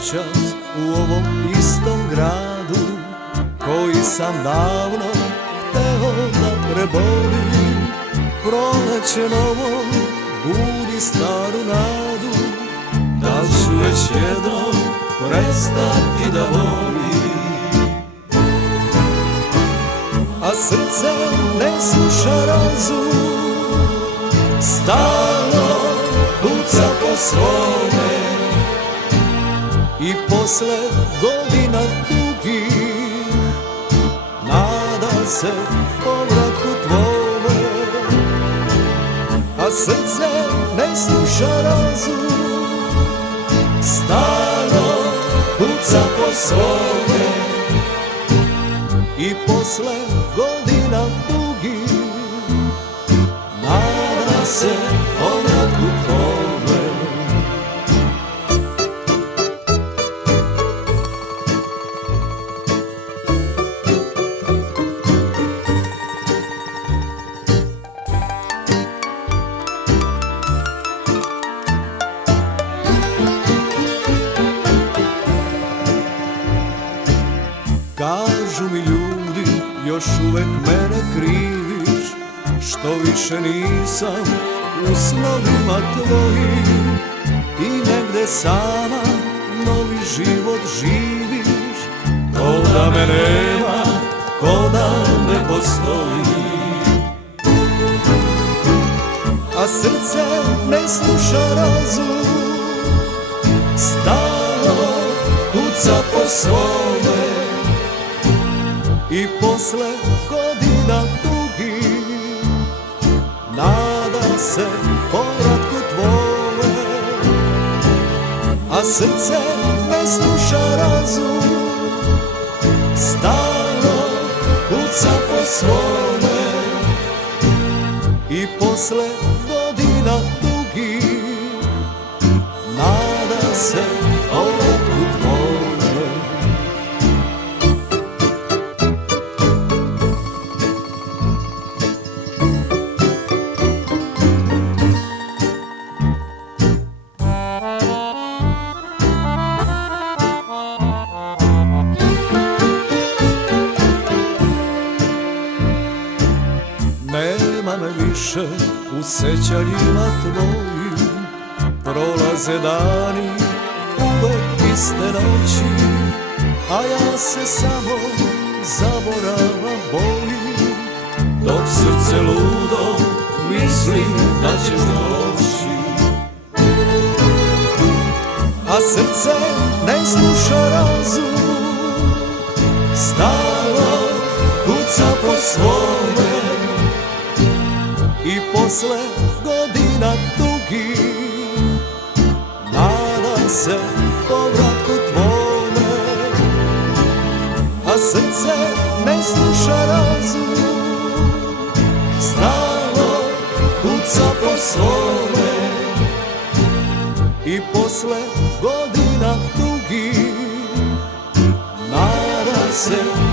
noćas u ovom istom gradu, koji sam davno hteo da prebolim. Proleće novo budi staru nadu, da ću već jednom prestati da volim. A srce ne sluša razum, stalno kuca po svome, i posle godina dugih nada se povratku tvome. A srce ne sluša razum, stalno kuca po svome, i posle godina dugih nada se povratku tvome. Kažu mi ljudi, još uvek mene kriviš, što više nisam u snovima tvojim, i negde sama novi život živiš, ko da me nema, ko da ne postoji. A srce ne sluša razum, stalno kuca po svome, i posle godina dugih nada se povratku tvome. A srce ne sluša razum, stalno kuca po svome, i posle godina dugih nada se povratku tvome. Nema me više u sećanjima tvojim, prolaze dani, uvek iste noći, a ja se samo zaborava bojim, dok srce ludo misli da ćeš doći. A srce ne sluša razum, stalno kuca po svome, i posle godina dugih nada se povratku tvome. A srce ne sluša razum, stalno kuca po svome, i posle godina dugih nada se